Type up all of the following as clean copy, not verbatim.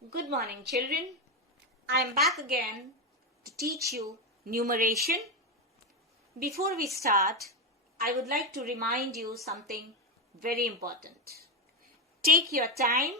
Good morning, children. I am back again to teach you numeration. Before we start, I would like to remind you something very important. Take your time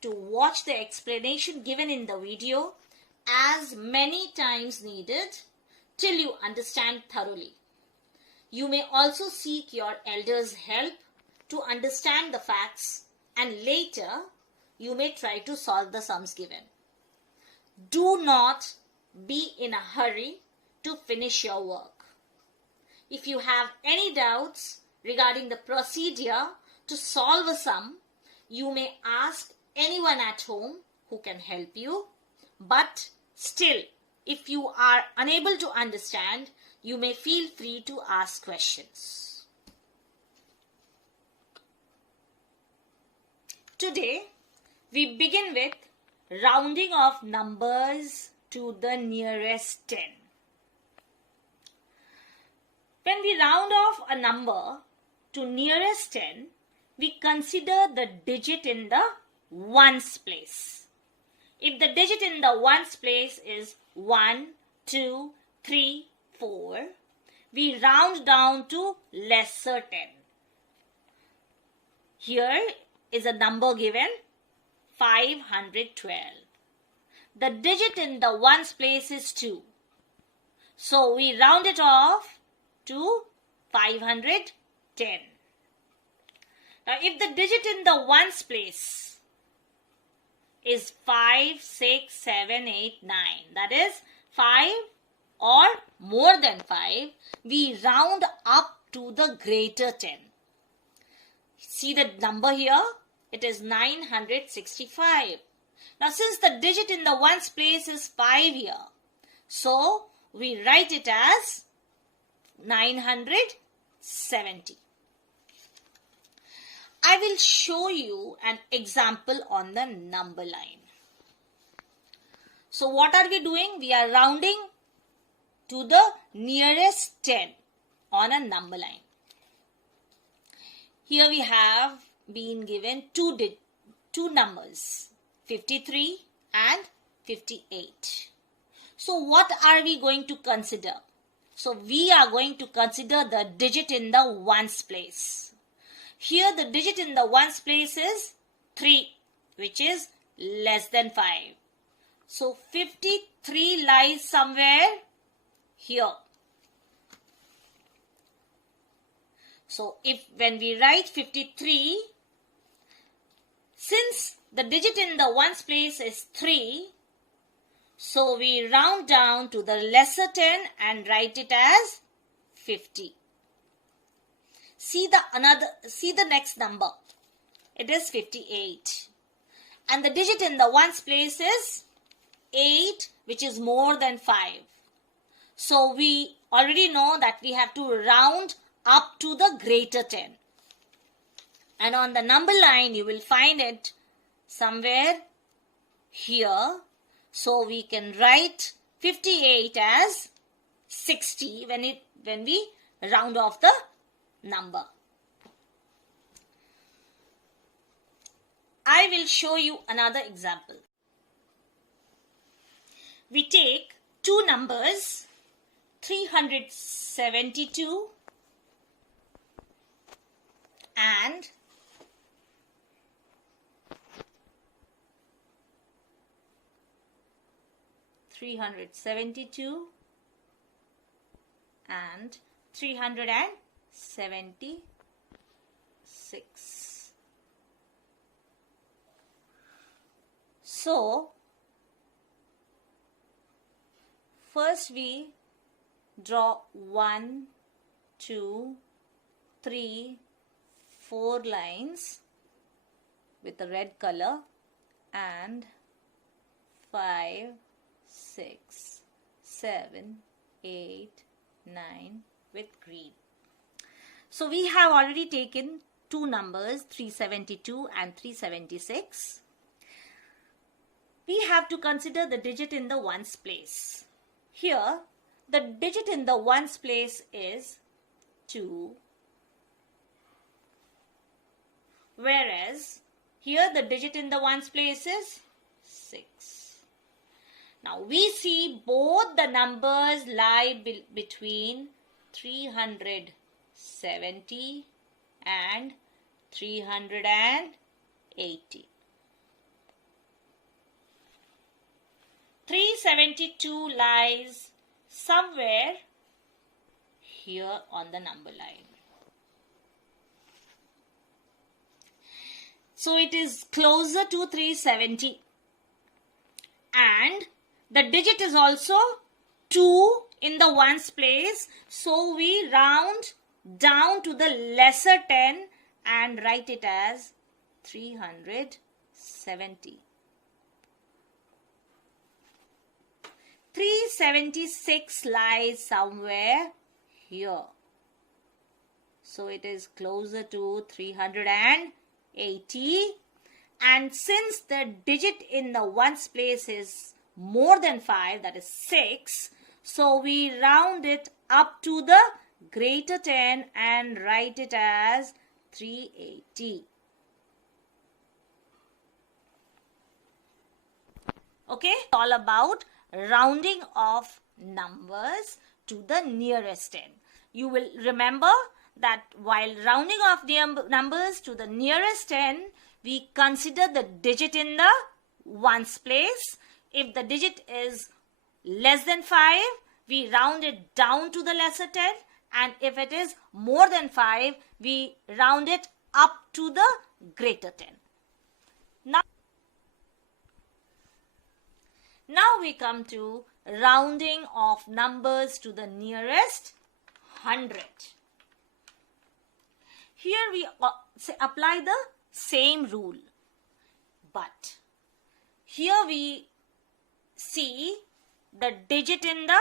to watch the explanation given in the video as many times needed till you understand thoroughly. You may also seek your elders' help to understand the facts, and later you may try to solve the sums given. Do not be in a hurry to finish your work. If you have any doubts regarding the procedure to solve a sum, you may ask anyone at home who can help you. But still, if you are unable to understand, you may feel free to ask questions. Today, we begin with rounding of numbers to the nearest 10. When we round off a number to nearest 10, we consider the digit in the ones place. If the digit in the ones place is 1, 2, 3, 4, we round down to lesser 10. Here is a number given 512. The digit in the ones place is 2. So we round it off to 510. Now if the digit in the ones place is 5, 6, 7, 8, 9, that is 5 or more than 5, we round up to the greater 10. See the number here? It is 965. Now since the digit in the ones place is 5 here, so we write it as 970. I will show you an example on the number line. So what are we doing? We are rounding to the nearest 10 on a number line. Here we have been given two numbers, 53 and 58. So what are we going to consider? So we are going to consider the digit in the ones place. Here the digit in the ones place is 3, which is less than 5. So 53 lies somewhere here. So when we write 53, since the digit in the ones place is 3, so we round down to the lesser 10 and write it as 50. See the next number. It is 58. And the digit in the ones place is 8, which is more than 5. So we already know that we have to round up to the greater 10. And on the number line, you will find it somewhere here. So we can write 58 as 60 when we round off the number. I will show you another example. We take two numbers, 372 and 372 and 376. So first we draw 1, 2, 3, 4 lines with a red color and 5, 6, 7, 8, 9 with green. So we have already taken two numbers, 372 and 376. We have to consider the digit in the ones place. Here, the digit in the ones place is 2, whereas here the digit in the ones place is 6. Now we see both the numbers lie between 370 and 380. 372 lies somewhere here on the number line. So it is closer to 370. And the digit is also 2 in the ones place. So we round down to the lesser 10 and write it as 370. 376 lies somewhere here. So it is closer to 380. And since the digit in the ones place is more than 5, that is 6, so we round it up to the greater 10 and write it as 380. Okay, all about rounding of numbers to the nearest 10. You will remember that while rounding off the numbers to the nearest 10, we consider the digit in the ones place. If the digit is less than 5, we round it down to the lesser 10. And if it is more than 5, we round it up to the greater 10. Now we come to rounding of numbers to the nearest 100. Here we apply the same rule. But here we see the digit in the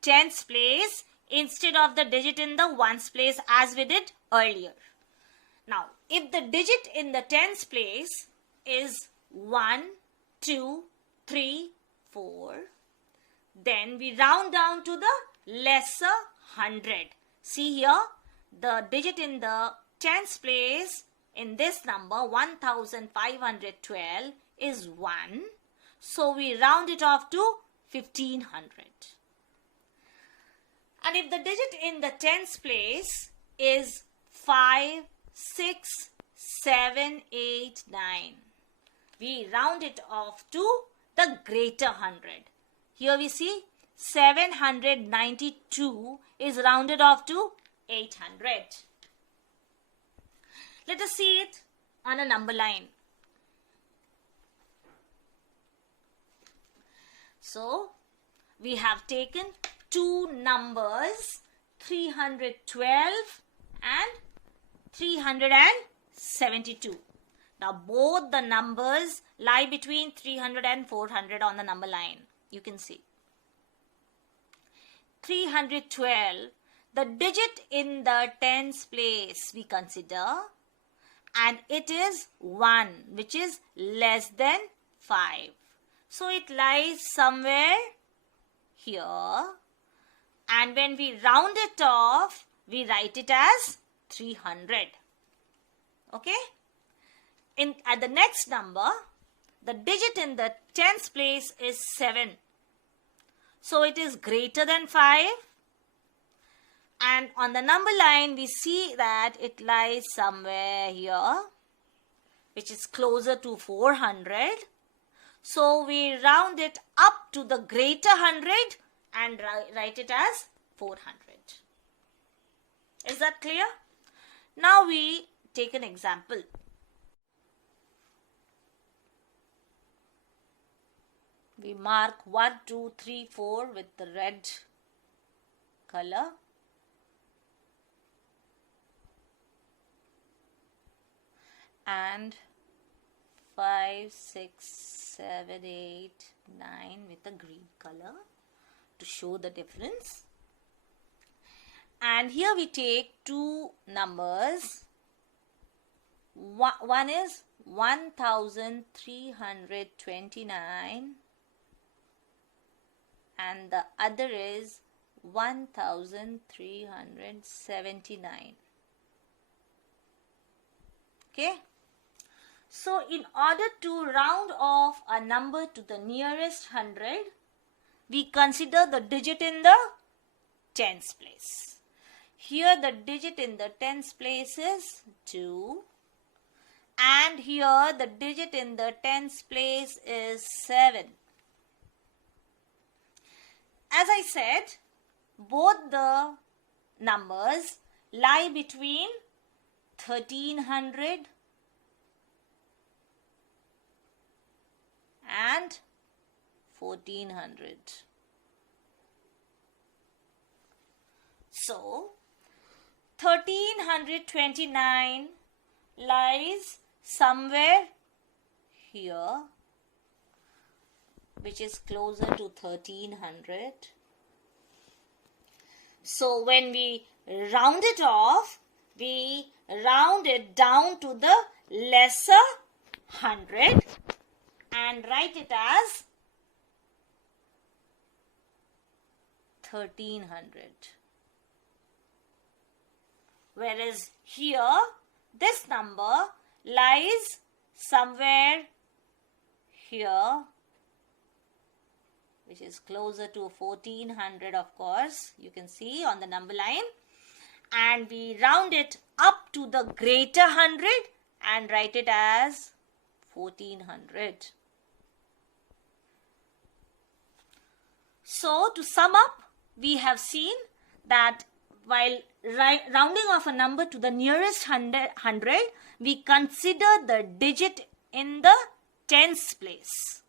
tens place instead of the digit in the ones place as we did earlier. Now, if the digit in the tens place is 1, 2, 3, 4, then we round down to the lesser 100. See here, the digit in the tens place in this number 1512 is 1. So we round it off to 1500. And if the digit in the tens place is 5, 6, 7, 8, 9, we round it off to the greater 100. Here we see 792 is rounded off to 800. Let us see it on a number line. So, we have taken two numbers, 312 and 372. Now, both the numbers lie between 300 and 400 on the number line. You can see. 312, the digit in the tens place we consider, and it is 1, which is less than 5. So it lies somewhere here, and when we round it off, we write it as 300. Okay? At the next number, the digit in the tens place is 7. So it is greater than 5. And on the number line, we see that it lies somewhere here, which is closer to 400. So we round it up to the greater 100 and write it as 400. Is that clear? Now we take an example. We mark 1, 2, 3, 4 with the red color. And 5, 6, 7, 8, 9 with the green color to show the difference. And here we take two numbers. One is 1329 and the other is 1379. Okay. So in order to round off a number to the nearest 100, we consider the digit in the tens place. Here the digit in the tens place is 2. And here the digit in the tens place is 7. As I said, both the numbers lie between 1300 and 1400. So, 1329 lies somewhere here, which is closer to 1300. So, when we round it off, we round it down to the lesser 100 and write it as 1300. Whereas here, this number lies somewhere here, which is closer to 1400, of course, you can see on the number line. And we round it up to the greater 100 and write it as 1400. So, to sum up, we have seen that while rounding off a number to the nearest 100, we consider the digit in the tens place.